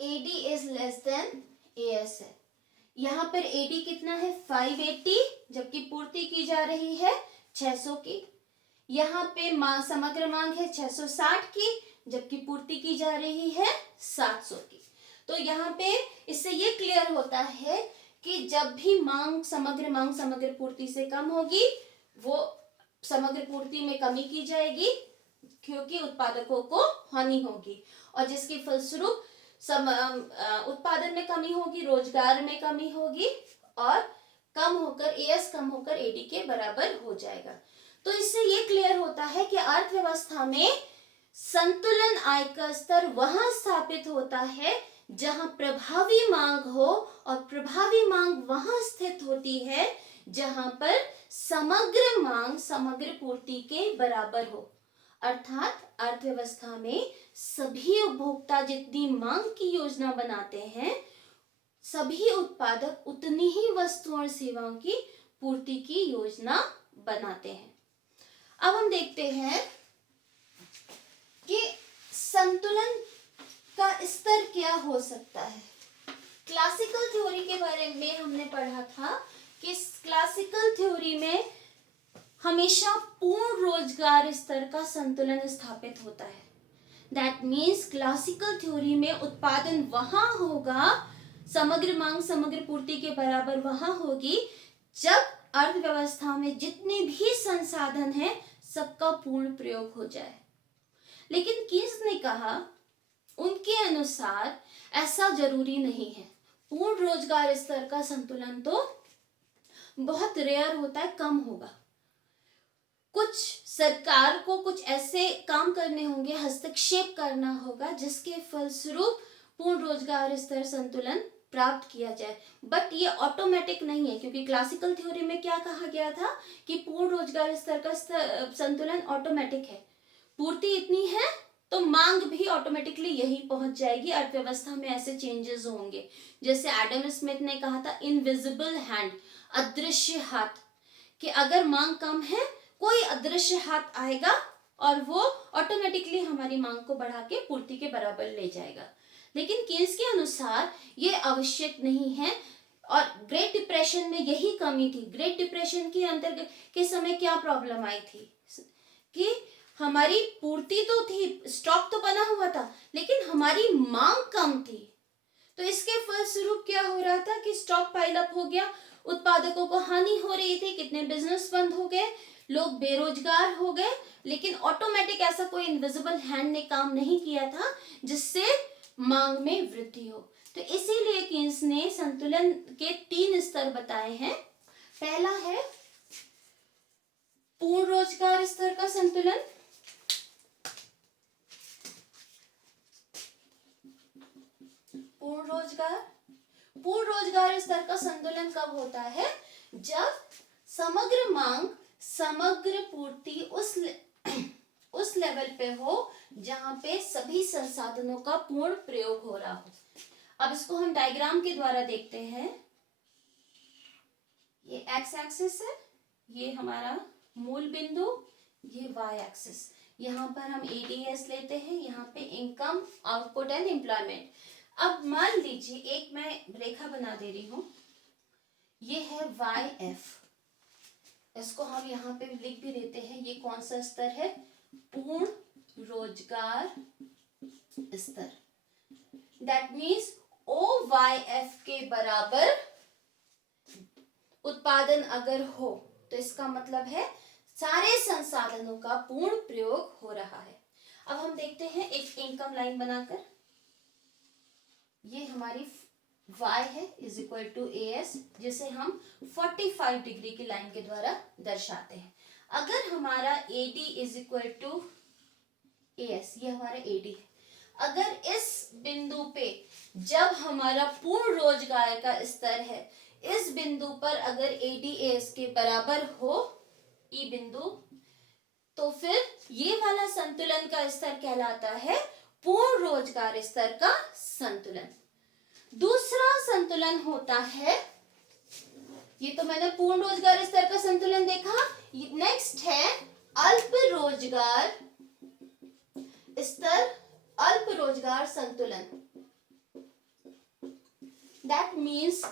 AD is less then AS है। यहाँ पर AD कितना है? 580, जबकि पूर्ति की जा रही है 600 की। यहाँ पे समग्र मांग है 660 की, जबकि पूर्ति की जा रही है 700 की। तो यहाँ पे इससे ये क्लियर होता है कि जब भी समग्र पूर्ति से कम होगी, वो समग्र पूर्ति में कमी की जाएगी, क्योंकि उत्पादकों को हानि होगी, और जिसके फलस्वरूप उत्पादन में कमी होगी, रोजगार में कमी होगी और कम होकर एएस कम होकर एडी के बराबर हो जाएगा। तो इससे ये क्लियर होता है कि अर्थव्यवस्था में संतुलन आय का स्तर वहां स्थापित होता है जहां प्रभावी मांग हो, और प्रभावी मांग वहां स्थित होती है जहां पर समग्र मांग समग्र पूर्ति के बराबर हो। अर्थात अर्थव्यवस्था में सभी उपभोक्ता जितनी मांग की योजना बनाते हैं, सभी उत्पादक उतनी ही वस्तुओं और सेवाओं की पूर्ति की योजना बनाते हैं। अब हम देखते हैं कि संतुलन का स्तर क्या हो सकता है। क्लासिकल थ्योरी के बारे में हमने पढ़ा था कि क्लासिकल थ्योरी में हमेशा पूर्ण रोजगार स्तर का संतुलन स्थापित होता है। दैट मीन्स क्लासिकल थ्योरी में उत्पादन वहां होगा, समग्र मांग समग्र पूर्ति के बराबर वहां होगी जब अर्थव्यवस्था में जितने भी संसाधन हैं सबका पूर्ण प्रयोग हो जाए। लेकिन कीन्स ने कहा उनके अनुसार ऐसा जरूरी नहीं है। पूर्ण रोजगार स्तर का संतुलन तो बहुत रेयर होता है, कम होगा। कुछ सरकार को कुछ ऐसे काम करने होंगे, हस्तक्षेप करना होगा जिसके फलस्वरूप पूर्ण रोजगार स्तर संतुलन प्राप्त किया जाए। बट ये ऑटोमेटिक नहीं है, क्योंकि क्लासिकल थ्योरी में क्या कहा गया था कि पूर्ण रोजगार स्तर का संतुलन ऑटोमेटिक है। पूर्ति इतनी है तो मांग भी ऑटोमेटिकली यही पहुंच जाएगी। अर्थव्यवस्था में ऐसे चेंजेस होंगे, जैसे एडम स्मिथ ने कहा था इनविजिबल हैंड, अदृश्य हाथ, कि अगर मांग कम है कोई अदृश्य हाथ आएगा और वो ऑटोमेटिकली हमारी मांग को बढ़ा के पूर्ति के बराबर ले जाएगा। लेकिन कीन्स के अनुसार ये आवश्यक नहीं है, और ग्रेट डिप्रेशन में यही कमी थी। ग्रेट डिप्रेशन के अंतर्गत के समय क्या प्रॉब्लम आई थी कि हमारी पूर्ति तो थी, स्टॉक तो बना हुआ था, लेकिन हमारी मांग कम थी। तो इसके फलस्वरूप क्या हो रहा था कि स्टॉक पाइल अप हो गया, उत्पादकों को हानि हो रही थी, कितने बिजनेस बंद हो गए, लोग बेरोजगार हो गए। लेकिन ऑटोमेटिक ऐसा कोई इनविजिबल हैंड ने काम नहीं किया था जिससे मांग में वृद्धि हो। तो इसीलिए कीन्स ने संतुलन के 3 स्तर बताए हैं। पहला है पूर्ण रोजगार स्तर का संतुलन, पूर्ण रोजगार स्तर का संतुलन कब होता है? जब समग्र मांग समग्र पूर्ति उस लेवल पे हो जहां पे सभी संसाधनों का पूर्ण प्रयोग हो रहा हो। अब इसको हम डायग्राम के द्वारा देखते हैं। ये एक्स एक्सिस है, ये हमारा मूल बिंदु, ये वाई एक्सिस। यहाँ पर हम एडीएस लेते हैं, यहाँ पे इनकम, आउटपुट एंड एम्प्लॉयमेंट। अब मान लीजिए एक मैं रेखा बना दे रही हूं, ये है वाई एफ, इसको हम यहाँ पे लिख भी देते हैं। ये कौन सा स्तर है? पूर्ण रोजगार स्तर। That means O Y F के बराबर उत्पादन अगर हो तो इसका मतलब है सारे संसाधनों का पूर्ण प्रयोग हो रहा है। अब हम देखते हैं एक इनकम लाइन बनाकर, ये हमारी y है इज इक्वल टू AS, जिसे हम 45 डिग्री की लाइन के द्वारा दर्शाते हैं। अगर हमारा AD is equal to AS, ये हमारा AD है, अगर इस बिंदु पे जब हमारा पूर्ण रोजगार का स्तर है, इस बिंदु पर अगर AD AS के बराबर हो, ई बिंदु, तो फिर ये वाला संतुलन का स्तर कहलाता है पूर्ण रोजगार स्तर का संतुलन। दूसरा संतुलन होता है, ये तो मैंने पूर्ण रोजगार स्तर का संतुलन देखा, नेक्स्ट है अल्प रोजगार स्तर, अल्प रोजगार संतुलन। दैट मीन्स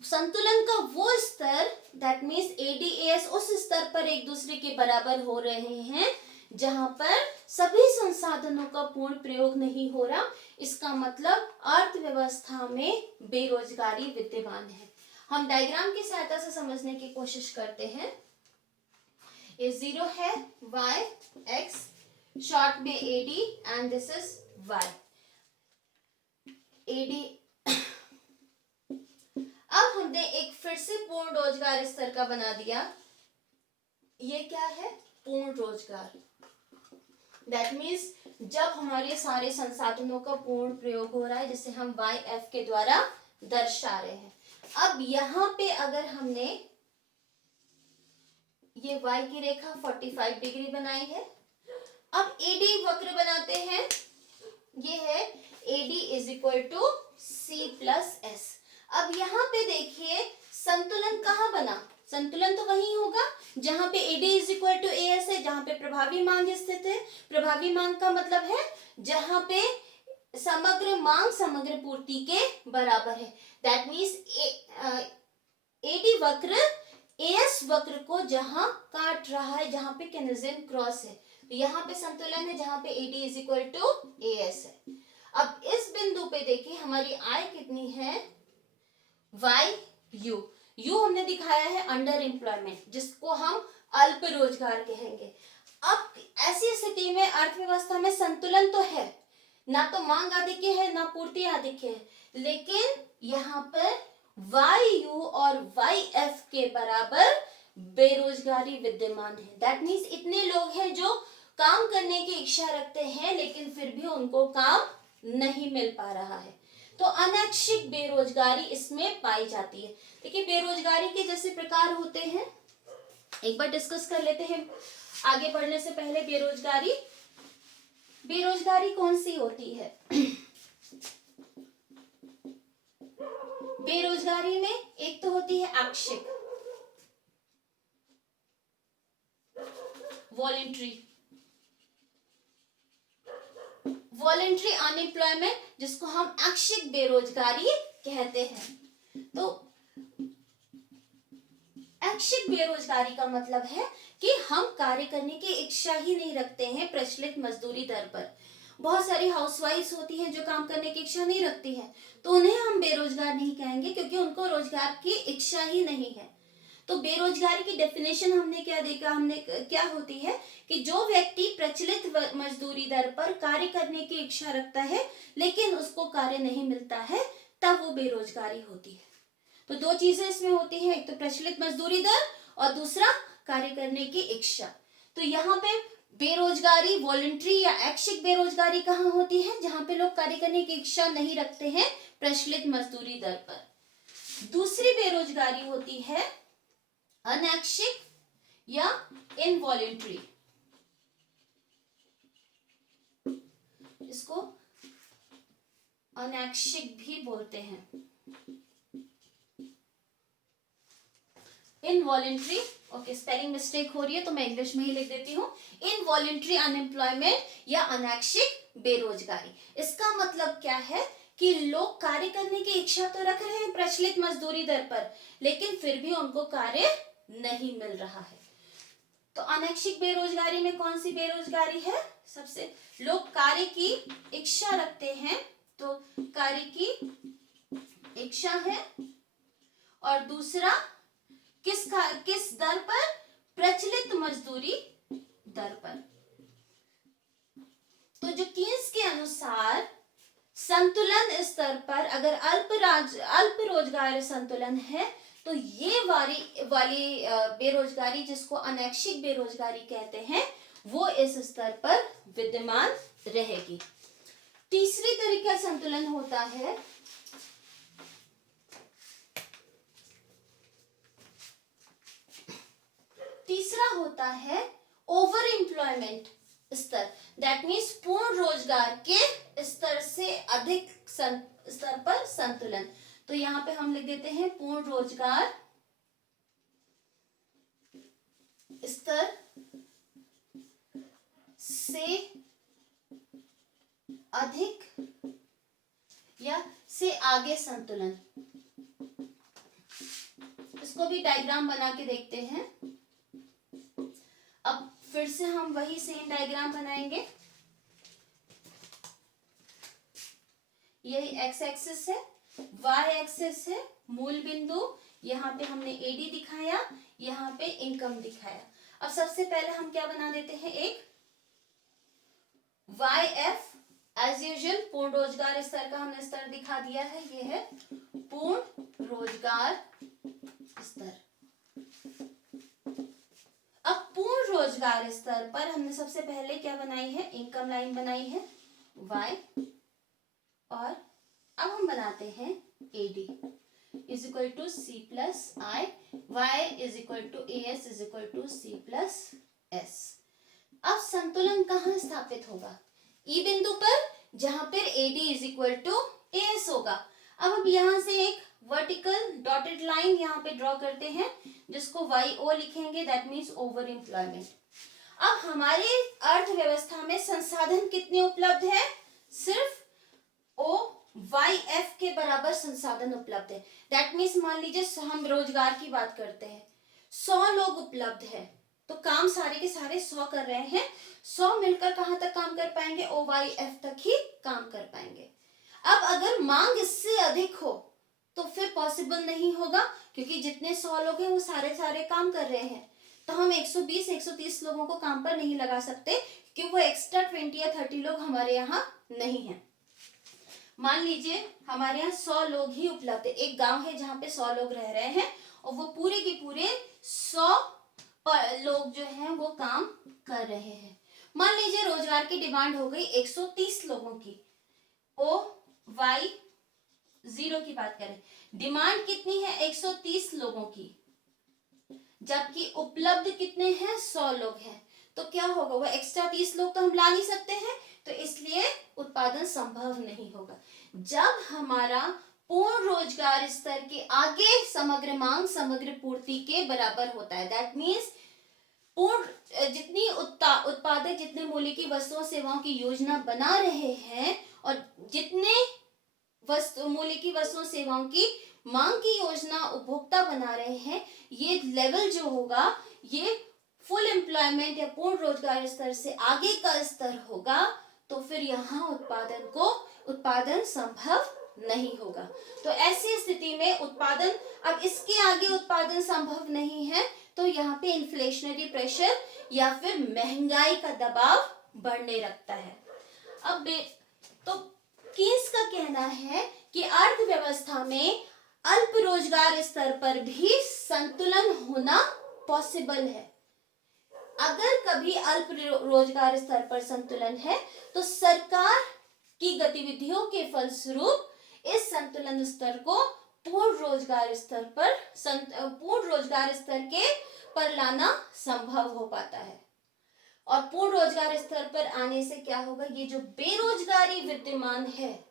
संतुलन का वो स्तर, दैट मीन्स एडीएस उस स्तर पर एक दूसरे के बराबर हो रहे हैं जहां पर सभी संसाधनों का पूर्ण प्रयोग नहीं हो रहा। इसका मतलब अर्थव्यवस्था में बेरोजगारी विद्यमान है। हम डायग्राम की सहायता से समझने की कोशिश करते हैं। ये 0 है, y x, शॉर्ट में AD and this is y। AD. अब हमने एक फिर से पूर्ण रोजगार स्तर का बना दिया। ये क्या है? पूर्ण रोजगार। दैट मीन्स जब हमारे सारे संसाधनों का पूर्ण प्रयोग हो रहा है, जिसे हम YF के द्वारा दर्शा रहे हैं। अब यहाँ पे अगर हमने ये Y की रेखा 45 डिग्री बनाई है, अब AD वक्र बनाते हैं। ये है AD is equal to C+S। अब यहाँ पे देखिए संतुलन कहाँ बना? संतुलन तो वही होगा जहां पे AD is equal to AS है, जहां पे प्रभावी मांग स्थित है। प्रभावी मांग का मतलब है जहां पे समग्र मांग समग्र पूर्ति के बराबर है। दैट मीन्स AD वक्र AS वक्र को जहां काट रहा है, जहां पे केनिजियन क्रॉस है, तो यहाँ पे संतुलन है जहां पे AD is equal to AS है। अब इस बिंदु पे देखिए हमारी आय कितनी है? YU। यू हमने दिखाया है अंडर एम्प्लॉयमेंट, जिसको हम अल्प रोजगार कहेंगे। अब ऐसी स्थिति में अर्थव्यवस्था में संतुलन तो है, ना तो मांग आधिक्य है ना पूर्ति आधिक्य है, लेकिन यहाँ पर YU और YF के बराबर बेरोजगारी विद्यमान है। दैट मीन्स इतने लोग हैं जो काम करने की इच्छा रखते हैं, लेकिन फिर भी उनको काम नहीं मिल पा रहा है। तो अनैच्छिक बेरोजगारी इसमें पाई जाती है। देखिए बेरोजगारी के जैसे प्रकार होते हैं, एक बार डिस्कस कर लेते हैं आगे बढ़ने से पहले। बेरोजगारी कौन सी होती है? बेरोजगारी में एक तो होती है ऐच्छिक, वॉलेंट्री अनएम्प्लॉयमेंट, जिसको हम ऐच्छिक बेरोजगारी कहते हैं। तो ऐच्छिक बेरोजगारी का मतलब है कि हम कार्य करने की इच्छा ही नहीं रखते हैं प्रचलित मजदूरी दर पर। बहुत सारी हाउसवाइफ्स होती हैं जो काम करने की इच्छा नहीं रखती हैं, तो उन्हें हम बेरोजगार नहीं कहेंगे, क्योंकि उनको रोजगार की इच्छा ही नहीं है। तो बेरोजगारी की डेफिनेशन हमने क्या देखा? हमने क्या होती है कि जो व्यक्ति प्रचलित मजदूरी दर पर कार्य करने की इच्छा रखता है, लेकिन उसको कार्य नहीं मिलता है, तब वो बेरोजगारी होती है। तो दो चीजें इसमें होती हैं, एक तो प्रचलित मजदूरी दर और दूसरा कार्य करने की इच्छा। तो यहाँ पे बेरोजगारी वॉलंटरी या ऐच्छिक बेरोजगारी कहाँ होती है? जहां पे लोग कार्य करने की इच्छा नहीं रखते हैं प्रचलित मजदूरी दर पर। दूसरी बेरोजगारी होती है अनैच्छिक या इनवॉलेंट्री, इसको अनैच्छिक भी बोलते हैं। इनवॉलेंट्री, ओके स्पेलिंग मिस्टेक हो रही है तो मैं इंग्लिश में ही लिख देती हूँ। इनवॉलेंट्री अनएम्प्लॉयमेंट या अनैच्छिक बेरोजगारी, इसका मतलब क्या है कि लोग कार्य करने की इच्छा तो रख रहे हैं प्रचलित मजदूरी दर पर, लेकिन फिर भी उनको कार्य नहीं मिल रहा है। तो अनैच्छिक बेरोजगारी में कौन सी बेरोजगारी है? सबसे लोग कार्य की इच्छा रखते हैं, तो कार्य की इच्छा है, और दूसरा किस दर पर? प्रचलित मजदूरी दर पर। तो जो कीन्स के अनुसार संतुलन स्तर पर अगर अल्प रोजगार संतुलन है, तो ये वाली बेरोजगारी, जिसको अनैच्छिक बेरोजगारी कहते हैं, वो इस स्तर पर विद्यमान रहेगी। तीसरी तरीका संतुलन होता है ओवर एम्प्लॉयमेंट स्तर। दैट मीन्स पूर्ण रोजगार के स्तर से अधिक स्तर पर संतुलन। तो यहाँ पे हम लिख देते हैं पूर्ण रोजगार स्तर से अधिक या से आगे संतुलन। इसको भी डायग्राम बना के देखते हैं। अब फिर से हम वही सेम डायग्राम बनाएंगे। यही एक्स एक्सिस है, वाई एक्सिस है मूल बिंदु, यहाँ पे हमने एडी दिखाया, यहाँ पे इनकम दिखाया। अब सबसे पहले हम क्या बना देते हैं, एक वाई एफ एज यूजुअल पूर्ण रोजगार स्तर का हमने स्तर दिखा दिया है, ये है पूर्ण रोजगार स्तर। अब पूर्ण रोजगार स्तर पर हमने सबसे पहले क्या बनाई है, इनकम लाइन बनाई है y, और अब हम बनाते हैं AD is equal to C plus I, y is equal to AS is equal to C plus S। अब संतुलन कहाँ स्थापित होगा, E बिंदु पर, जहां पर AD is equal to AS होगा। अब यहाँ से एक वर्टिकल डॉटेड लाइन यहाँ पे ड्रॉ करते हैं जिसको YO लिखेंगे, दैट मीन्स ओवर एम्प्लॉयमेंट। अब हमारे अर्थव्यवस्था में संसाधन कितने उपलब्ध है, सिर्फ OYF के बराबर संसाधन उपलब्ध है। दैट मीन्स मान लीजिए हम रोजगार की बात करते हैं, 100 लोग उपलब्ध है, तो काम सारे के सारे 100 कर रहे हैं, 100 मिलकर कहां तक काम कर पाएंगे, OYF तक ही काम कर पाएंगे। अब अगर मांग इससे अधिक हो तो फिर पॉसिबल नहीं होगा, क्योंकि जितने 100 लोग हैं वो सारे काम कर रहे हैं, तो हम 120-130 लोगों को काम पर नहीं लगा सकते, क्योंकि वो एक्स्ट्रा 20 या 30 लोग हमारे यहाँ नहीं है। मान लीजिए हमारे यहाँ 100 लोग ही उपलब्ध है, एक गांव है जहाँ पे 100 लोग रह रहे हैं और वो पूरे के पूरे 100 लोग जो हैं वो काम कर रहे हैं। मान लीजिए रोजगार की डिमांड हो गई 130 लोगों की, OY0 की बात करें, डिमांड कितनी है 130 लोगों की, जबकि उपलब्ध कितने हैं 100 लोग हैं, तो क्या होगा, वो एक्स्ट्रा 30 लोग तो हम ला नहीं सकते हैं, तो इसलिए उत्पादन संभव नहीं होगा। जब हमारा पूर्ण रोजगार स्तर के आगे समग्र मांग समग्र पूर्ति के बराबर होता है, दैट मीन्स पूर्ण जितनी उत्पादक जितने मूल्य की वस्तुओं सेवाओं की योजना बना रहे हैं और जितने मूल्य की वस्तुओं सेवाओं की मांग की योजना उपभोक्ता बना रहे हैं, ये लेवल जो होगा ये फुल एम्प्लॉयमेंट या पूर्ण रोजगार स्तर से आगे का स्तर होगा, तो फिर यहाँ उत्पादन संभव नहीं होगा। तो ऐसी स्थिति में उत्पादन, अब इसके आगे उत्पादन संभव नहीं है, तो यहाँ पे इन्फ्लेशनरी प्रेशर या फिर महंगाई का दबाव बढ़ने लगता है। अब तो कीन्स का कहना है कि अर्थव्यवस्था में अल्प रोजगार स्तर पर भी संतुलन होना पॉसिबल है। अगर कभी अल्प रोजगार स्तर पर संतुलन है तो सरकार की गतिविधियों के फलस्वरूप इस संतुलन स्तर को पूर्ण रोजगार स्तर के पर लाना संभव हो पाता है। और पूर्ण रोजगार स्तर पर आने से क्या होगा, ये जो बेरोजगारी विद्यमान है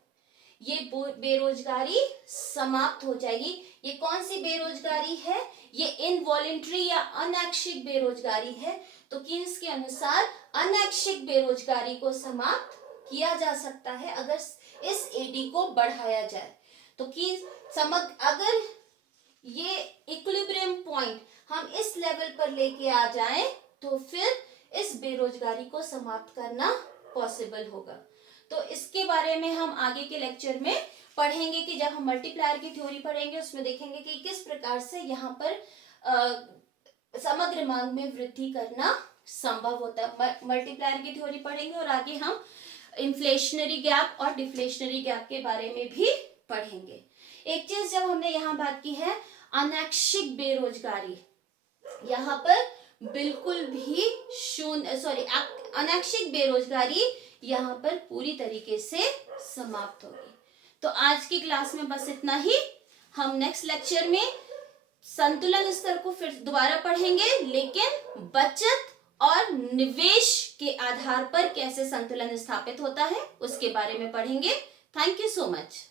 ये बेरोजगारी समाप्त हो जाएगी। ये कौन सी बेरोजगारी है, ये इनवॉलेंट्री या अनैच्छिक बेरोजगारी है। तो कीन्स के अनुसार अनैच्छिक बेरोजगारी को समाप्त किया जा सकता है अगर इस एडी को बढ़ाया जाए। तो कीन्स अगर ये इक्विलिब्रियम पॉइंट हम इस लेवल पर लेके आ जाएं तो फिर इस बेरोजगारी को समाप्त करना पॉसिबल होगा। तो इसके बारे में हम आगे के लेक्चर में पढ़ेंगे कि जब हम मल्टीप्लायर की थ्योरी पढ़ेंगे उसमें देखेंगे कि किस प्रकार से यहाँ पर समग्र मांग में वृद्धि करना संभव होता है। मल्टीप्लायर की थ्योरी पढ़ेंगे और आगे हम इन्फ्लेशनरी गैप और डिफ्लेशनरी गैप के बारे में भी पढ़ेंगे। एक चीज जब हमने यहाँ बात की है अनैच्छिक बेरोजगारी, यहाँ पर बिल्कुल भी अनैच्छिक बेरोजगारी यहाँ पर पूरी तरीके से समाप्त होगी। तो आज की क्लास में बस इतना ही। हम नेक्स्ट लेक्चर में संतुलन स्तर को फिर दोबारा पढ़ेंगे, लेकिन बचत और निवेश के आधार पर कैसे संतुलन स्थापित होता है उसके बारे में पढ़ेंगे। Thank you so much.